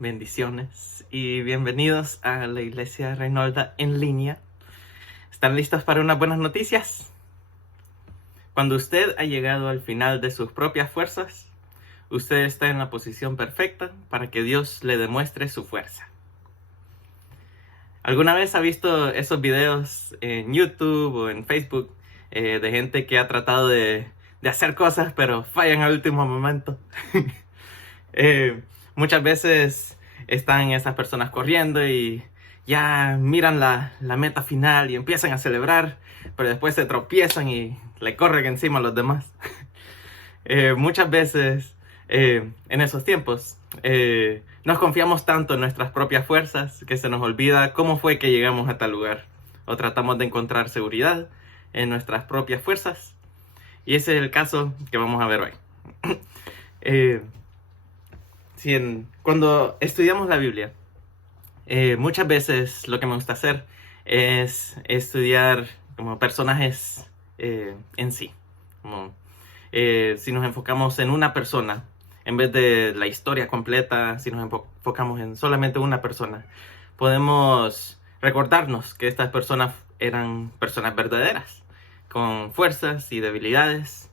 Bendiciones y bienvenidos a la Iglesia Reinolda en línea. ¿Están listos para unas buenas noticias? Cuando usted ha llegado al final de sus propias fuerzas, usted está en la posición perfecta para que Dios le demuestre su fuerza. ¿Alguna vez ha visto esos videos en YouTube o en Facebook de gente que ha tratado de hacer cosas pero fallan al último momento? Muchas veces están esas personas corriendo y ya miran la meta final y empiezan a celebrar, pero después se tropiezan y le corren encima a los demás. Muchas veces en esos tiempos nos confiamos tanto en nuestras propias fuerzas que se nos olvida cómo fue que llegamos a tal lugar, o tratamos de encontrar seguridad en nuestras propias fuerzas, y ese es el caso que vamos a ver hoy. Cuando estudiamos la Biblia, muchas veces lo que me gusta hacer es estudiar como personajes en sí. Si nos enfocamos en una persona, en vez de la historia completa, si nos enfocamos en solamente una persona, podemos recordarnos que estas personas eran personas verdaderas, con fuerzas y debilidades,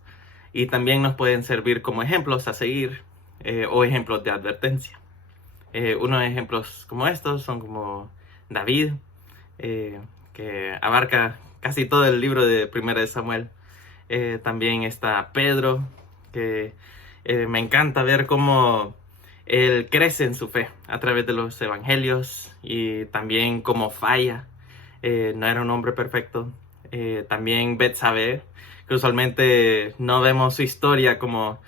y también nos pueden servir como ejemplos a seguir. O ejemplos de advertencia. Unos ejemplos como estos son como David, que abarca casi todo el libro de Primera de Samuel. También está Pedro, que me encanta ver cómo él crece en su fe a través de los evangelios, y también cómo falla. No era un hombre perfecto. También Betsabé, que usualmente no vemos su historia como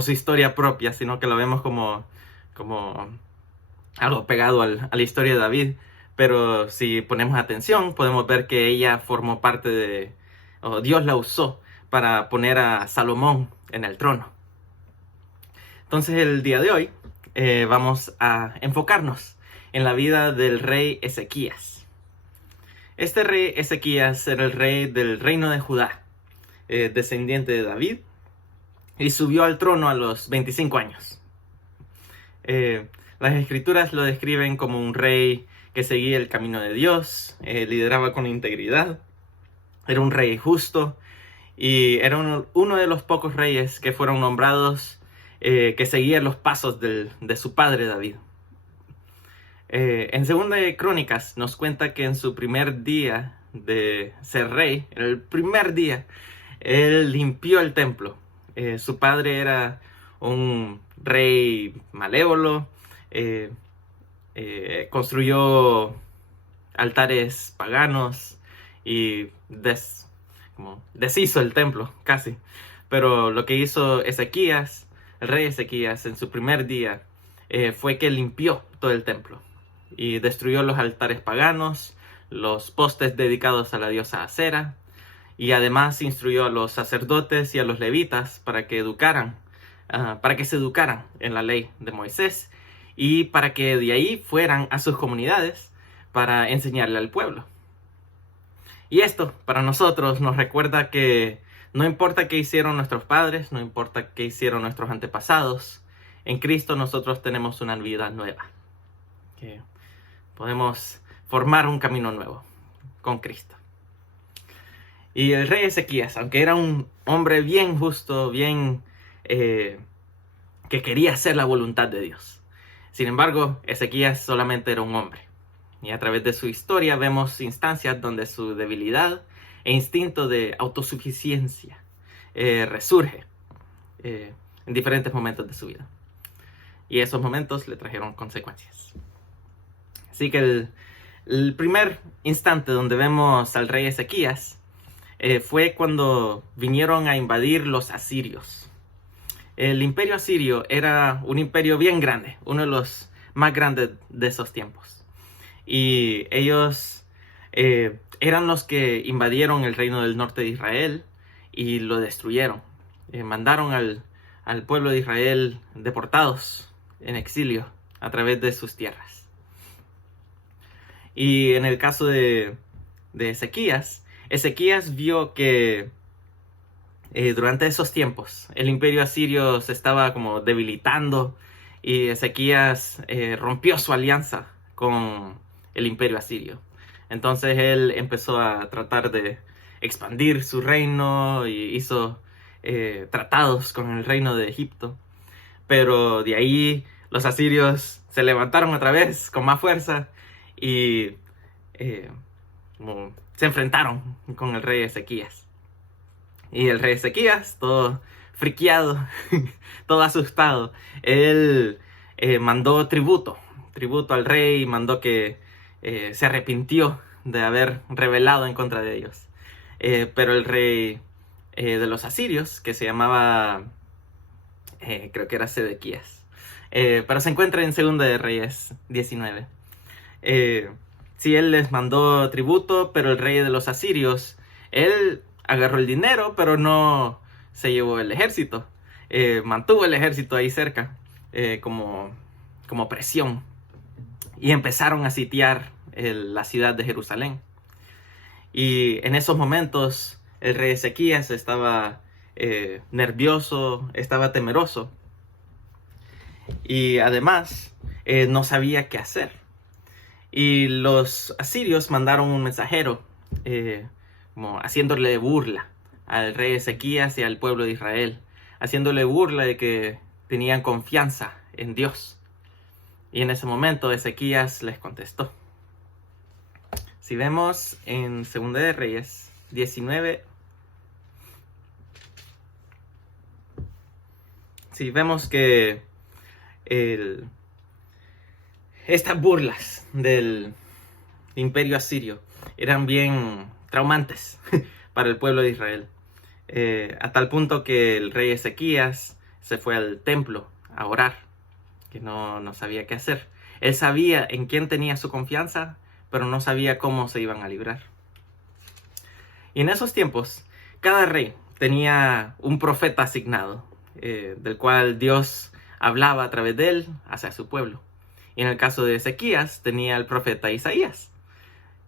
su historia propia, sino que lo vemos como algo pegado a la historia de David. Pero si ponemos atención, podemos ver que ella formó parte o Dios la usó para poner a Salomón en el trono. Entonces el día de hoy vamos a enfocarnos en la vida del rey Ezequías. Este rey Ezequías era el rey del reino de Judá, descendiente de David, y subió al trono a los 25 años. Las escrituras lo describen como un rey que seguía el camino de Dios, lideraba con integridad, era un rey justo, y era uno de los pocos reyes que fueron nombrados que seguían los pasos de su padre David. En Segunda de Crónicas nos cuenta que en su primer día de ser rey, en el primer día, él limpió el templo. Su padre era un rey malévolo, construyó altares paganos y deshizo el templo casi. Pero lo que hizo Ezequías, el rey Ezequías, en su primer día fue que limpió todo el templo y destruyó los altares paganos, los postes dedicados a la diosa Acera, y además instruyó a los sacerdotes y a los levitas para que se educaran en la ley de Moisés, y para que de ahí fueran a sus comunidades para enseñarle al pueblo. Y esto para nosotros nos recuerda que no importa qué hicieron nuestros padres, no importa qué hicieron nuestros antepasados, en Cristo nosotros tenemos una vida nueva, que podemos formar un camino nuevo con Cristo. Y el rey Ezequías, aunque era un hombre bien justo, bien que quería hacer la voluntad de Dios, sin embargo, Ezequías solamente era un hombre. Y a través de su historia vemos instancias donde su debilidad e instinto de autosuficiencia resurge en diferentes momentos de su vida. Y esos momentos le trajeron consecuencias. Así que el primer instante donde vemos al rey Ezequías fue cuando vinieron a invadir los asirios. El imperio asirio era un imperio bien grande, uno de los más grandes de esos tiempos. Y ellos eran los que invadieron el reino del norte de Israel y lo destruyeron. Mandaron al pueblo de Israel deportados en exilio a través de sus tierras. Y en el caso de Ezequías vio que durante esos tiempos el imperio asirio se estaba como debilitando y Ezequías rompió su alianza con el imperio asirio. Entonces él empezó a tratar de expandir su reino y hizo tratados con el reino de Egipto. Pero de ahí los asirios se levantaron otra vez con más fuerza y se enfrentaron con el rey Ezequías. Y el rey Ezequías, todo friqueado, todo asustado, él mandó tributo al rey, y mandó que se arrepintió de haber rebelado en contra de ellos. Pero el rey de los asirios, que se llamaba, creo que era Sedequías, pero se encuentra en 2 de Reyes 19. Sí, él les mandó tributo, pero el rey de los asirios, él agarró el dinero, pero no se llevó el ejército. Mantuvo el ejército ahí cerca, como presión. Y empezaron a sitiar la ciudad de Jerusalén. Y en esos momentos el rey Ezequías estaba nervioso, estaba temeroso. Y además no sabía qué hacer. Y los asirios mandaron un mensajero como haciéndole burla al rey Ezequías y al pueblo de Israel, haciéndole burla de que tenían confianza en Dios. Y en ese momento Ezequías les contestó. Si vemos en 2 de Reyes 19, si vemos que estas burlas del imperio asirio eran bien traumantes para el pueblo de Israel, a tal punto que el rey Ezequías se fue al templo a orar, que no sabía qué hacer. Él sabía en quién tenía su confianza, pero no sabía cómo se iban a librar. Y en esos tiempos, cada rey tenía un profeta asignado, del cual Dios hablaba a través de él hacia su pueblo. Y en el caso de Ezequías tenía el profeta Isaías.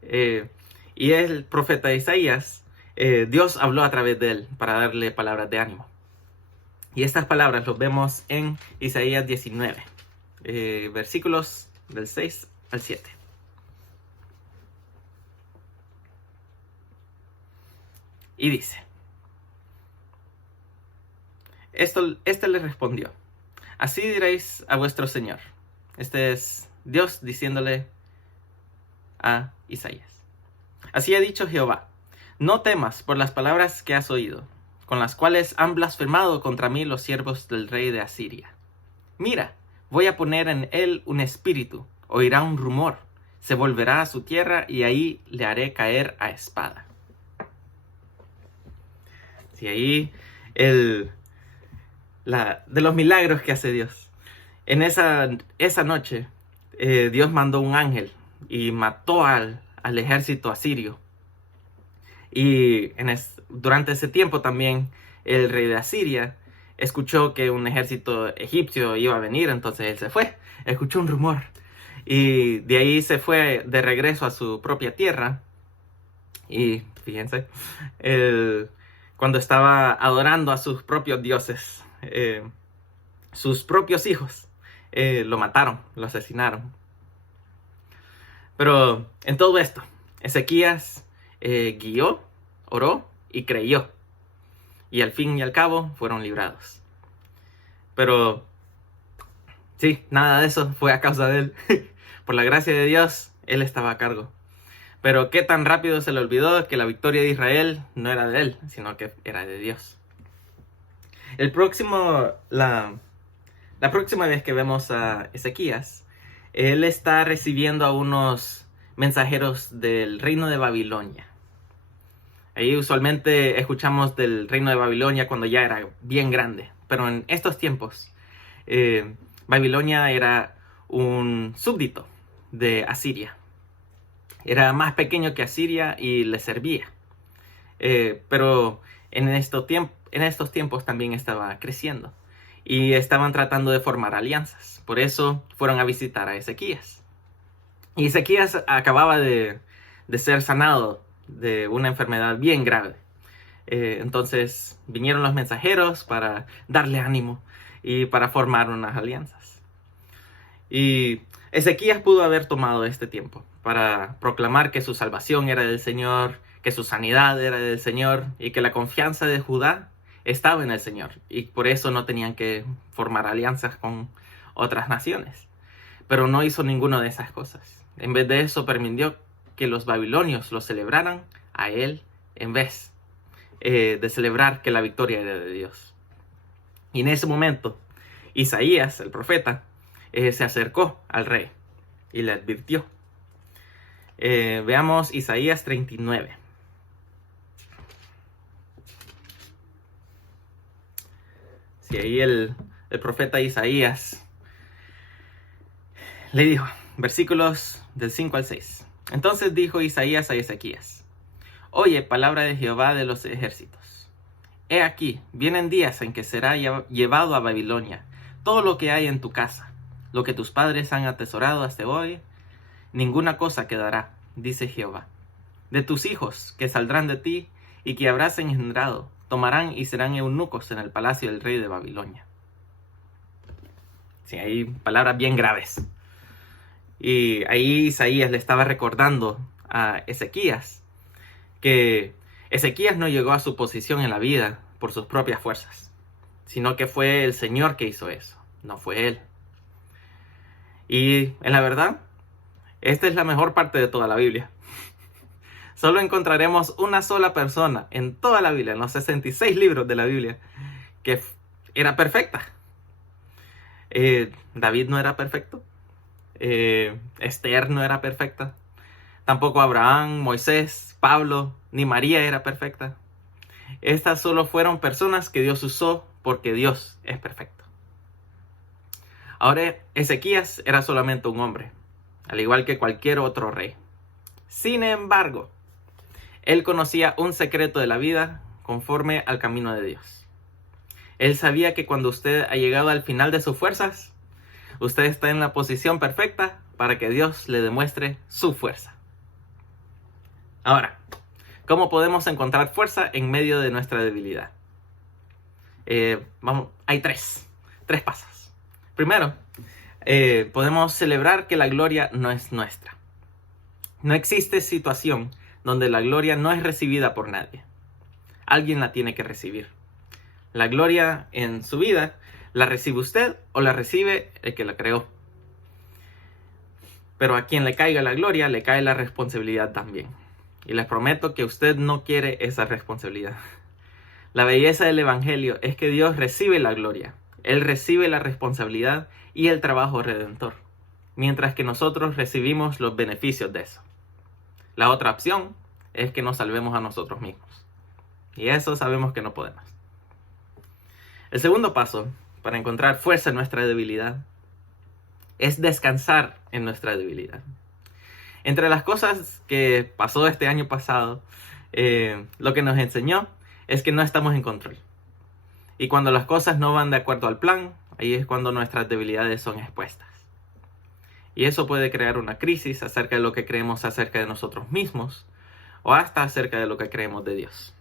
Y el profeta Isaías, Dios habló a través de él para darle palabras de ánimo. Y estas palabras los vemos en Isaías 19, versículos del 6 al 7. Y dice, este le respondió, así diréis a vuestro Señor. Este es Dios diciéndole a Isaías. Así ha dicho Jehová, no temas por las palabras que has oído, con las cuales han blasfemado contra mí los siervos del rey de Asiria. Mira, voy a poner en él un espíritu, oirá un rumor, se volverá a su tierra y ahí le haré caer a espada. Sí, ahí de los milagros que hace Dios. En esa noche, Dios mandó un ángel y mató al ejército asirio. Y durante ese tiempo también el rey de Asiria escuchó que un ejército egipcio iba a venir, entonces él se fue, escuchó un rumor. Y de ahí se fue de regreso a su propia tierra. Y fíjense, cuando estaba adorando a sus propios dioses, sus propios hijos lo mataron, lo asesinaron. Pero en todo esto, Ezequías guió, oró y creyó. Y al fin y al cabo fueron librados. Pero sí, nada de eso fue a causa de él. Por la gracia de Dios, él estaba a cargo. Pero qué tan rápido se le olvidó que la victoria de Israel no era de él, sino que era de Dios. La próxima vez que vemos a Ezequías, él está recibiendo a unos mensajeros del reino de Babilonia. Ahí usualmente escuchamos del reino de Babilonia cuando ya era bien grande. Pero en estos tiempos, Babilonia era un súbdito de Asiria. Era más pequeño que Asiria y le servía. Pero en estos tiempos también estaba creciendo. Y estaban tratando de formar alianzas. Por eso fueron a visitar a Ezequías. Y Ezequías acababa de ser sanado de una enfermedad bien grave. Entonces vinieron los mensajeros para darle ánimo y para formar unas alianzas. Y Ezequías pudo haber tomado este tiempo para proclamar que su salvación era del Señor, que su sanidad era del Señor y que la confianza de Judá estaba en el Señor. Y por eso no tenían que formar alianzas con otras naciones. Pero no hizo ninguna de esas cosas. En vez de eso, permitió que los babilonios lo celebraran a él en vez de celebrar que la victoria era de Dios. Y en ese momento, Isaías, el profeta, se acercó al rey y le advirtió. Veamos Isaías 39. Si ahí el profeta Isaías le dijo, versículos del 5 al 6. Entonces dijo Isaías a Ezequías: oye, palabra de Jehová de los ejércitos. He aquí, vienen días en que será llevado a Babilonia todo lo que hay en tu casa, lo que tus padres han atesorado hasta hoy, ninguna cosa quedará, dice Jehová. De tus hijos que saldrán de ti y que habrás engendrado, tomarán y serán eunucos en el palacio del rey de Babilonia. Sí, hay palabras bien graves. Y ahí Isaías le estaba recordando a Ezequías que Ezequías no llegó a su posición en la vida por sus propias fuerzas, sino que fue el Señor que hizo eso, no fue él. Y en la verdad, esta es la mejor parte de toda la Biblia. Solo encontraremos una sola persona en toda la Biblia, en los 66 libros de la Biblia, que era perfecta. David no era perfecto. Esther no era perfecta. Tampoco Abraham, Moisés, Pablo, ni María era perfecta. Estas solo fueron personas que Dios usó porque Dios es perfecto. Ahora, Ezequías era solamente un hombre, al igual que cualquier otro rey. Sin embargo, él conocía un secreto de la vida conforme al camino de Dios. Él sabía que cuando usted ha llegado al final de sus fuerzas, usted está en la posición perfecta para que Dios le demuestre su fuerza. Ahora, ¿cómo podemos encontrar fuerza en medio de nuestra debilidad? Hay tres pasos. Primero, podemos celebrar que la gloria no es nuestra. No existe situación donde la gloria no es recibida por nadie. Alguien la tiene que recibir. La gloria en su vida la recibe usted o la recibe el que la creó. Pero a quien le caiga la gloria, le cae la responsabilidad también. Y les prometo que usted no quiere esa responsabilidad. La belleza del Evangelio es que Dios recibe la gloria. Él recibe la responsabilidad y el trabajo redentor, mientras que nosotros recibimos los beneficios de eso. La otra opción es que nos salvemos a nosotros mismos. Y eso sabemos que no podemos. El segundo paso para encontrar fuerza en nuestra debilidad es descansar en nuestra debilidad. Entre las cosas que pasó este año pasado, lo que nos enseñó es que no estamos en control. Y cuando las cosas no van de acuerdo al plan, ahí es cuando nuestras debilidades son expuestas. Y eso puede crear una crisis acerca de lo que creemos acerca de nosotros mismos o hasta acerca de lo que creemos de Dios.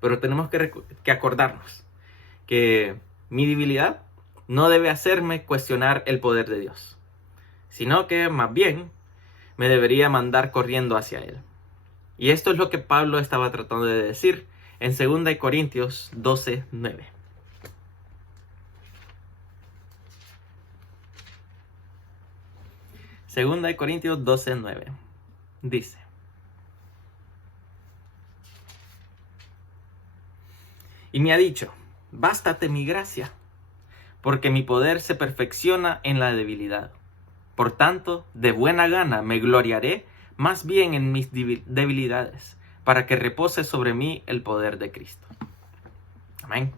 Pero tenemos que acordarnos que mi debilidad no debe hacerme cuestionar el poder de Dios, sino que más bien me debería mandar corriendo hacia Él. Y esto es lo que Pablo estaba tratando de decir en 2 Corintios 12:9. Segunda de Corintios 12:9 dice: y me ha dicho, bástate mi gracia, porque mi poder se perfecciona en la debilidad. Por tanto, de buena gana me gloriaré más bien en mis debilidades, para que repose sobre mí el poder de Cristo. Amén.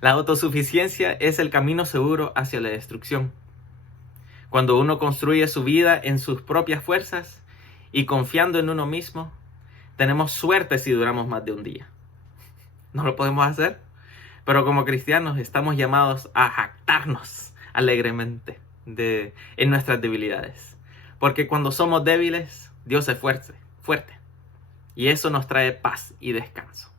La autosuficiencia es el camino seguro hacia la destrucción. Cuando uno construye su vida en sus propias fuerzas y confiando en uno mismo, tenemos suerte si duramos más de un día. No lo podemos hacer, pero como cristianos estamos llamados a jactarnos alegremente en nuestras debilidades. Porque cuando somos débiles, Dios es fuerte. Y eso nos trae paz y descanso.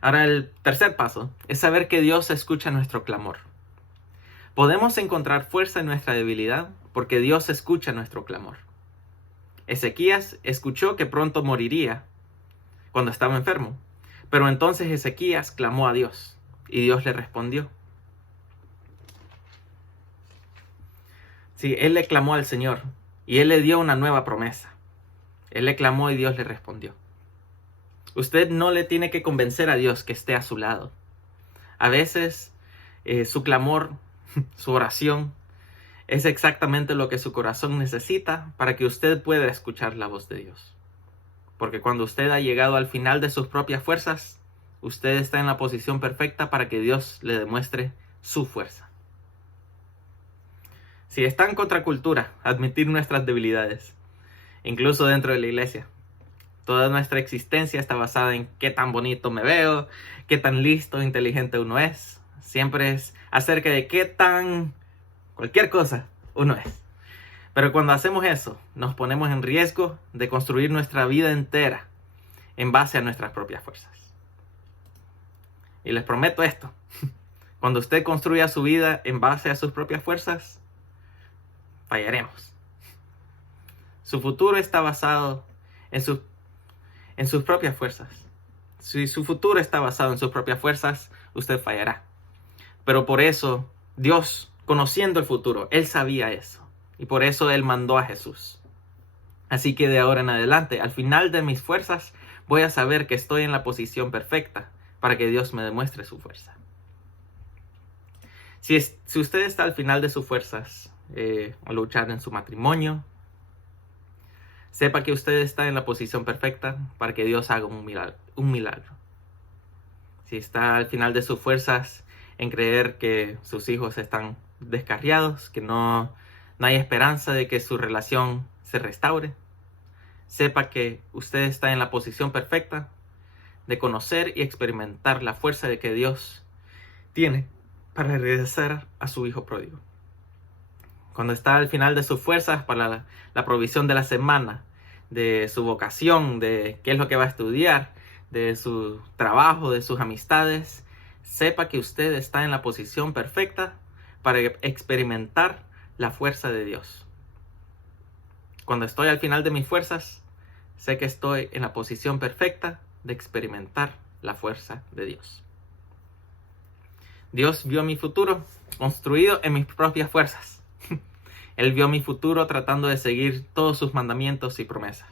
Ahora el tercer paso es saber que Dios escucha nuestro clamor. Podemos encontrar fuerza en nuestra debilidad porque Dios escucha nuestro clamor. Ezequías escuchó que pronto moriría cuando estaba enfermo, pero entonces Ezequías clamó a Dios y Dios le respondió. Sí, él le clamó al Señor y él le dio una nueva promesa. Él le clamó y Dios le respondió. Usted no le tiene que convencer a Dios que esté a su lado. A veces su clamor, su oración, es exactamente lo que su corazón necesita para que usted pueda escuchar la voz de Dios. Porque cuando usted ha llegado al final de sus propias fuerzas, usted está en la posición perfecta para que Dios le demuestre su fuerza. Si está en contracultura, admitir nuestras debilidades, incluso dentro de la iglesia. Toda nuestra existencia está basada en qué tan bonito me veo, qué tan listo, inteligente uno es. Siempre es acerca de qué tan cualquier cosa uno es. Pero cuando hacemos eso, nos ponemos en riesgo de construir nuestra vida entera en base a nuestras propias fuerzas. Y les prometo esto, cuando usted construya su vida en base a sus propias fuerzas, fallaremos. Su futuro está basado en sus propias fuerzas. Si su futuro está basado en sus propias fuerzas, usted fallará. Pero por eso, Dios, conociendo el futuro, Él sabía eso. Y por eso Él mandó a Jesús. Así que de ahora en adelante, al final de mis fuerzas, voy a saber que estoy en la posición perfecta para que Dios me demuestre su fuerza. Si usted está al final de sus fuerzas, a luchar en su matrimonio, sepa que usted está en la posición perfecta para que Dios haga un milagro. Si está al final de sus fuerzas en creer que sus hijos están descarriados, que no hay esperanza de que su relación se restaure, sepa que usted está en la posición perfecta de conocer y experimentar la fuerza de que Dios tiene para regresar a su hijo pródigo. Cuando está al final de sus fuerzas para la provisión de la semana, de su vocación, de qué es lo que va a estudiar, de su trabajo, de sus amistades, sepa que usted está en la posición perfecta para experimentar la fuerza de Dios. Cuando estoy al final de mis fuerzas, sé que estoy en la posición perfecta de experimentar la fuerza de Dios. Dios vio mi futuro construido en mis propias fuerzas. Él vio mi futuro tratando de seguir todos sus mandamientos y promesas.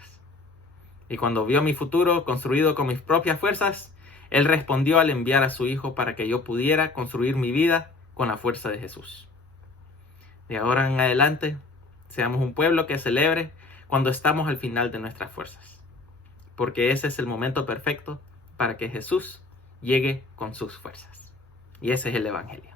Y cuando vio mi futuro construido con mis propias fuerzas, Él respondió al enviar a su Hijo para que yo pudiera construir mi vida con la fuerza de Jesús. De ahora en adelante, seamos un pueblo que celebre cuando estamos al final de nuestras fuerzas. Porque ese es el momento perfecto para que Jesús llegue con sus fuerzas. Y ese es el Evangelio.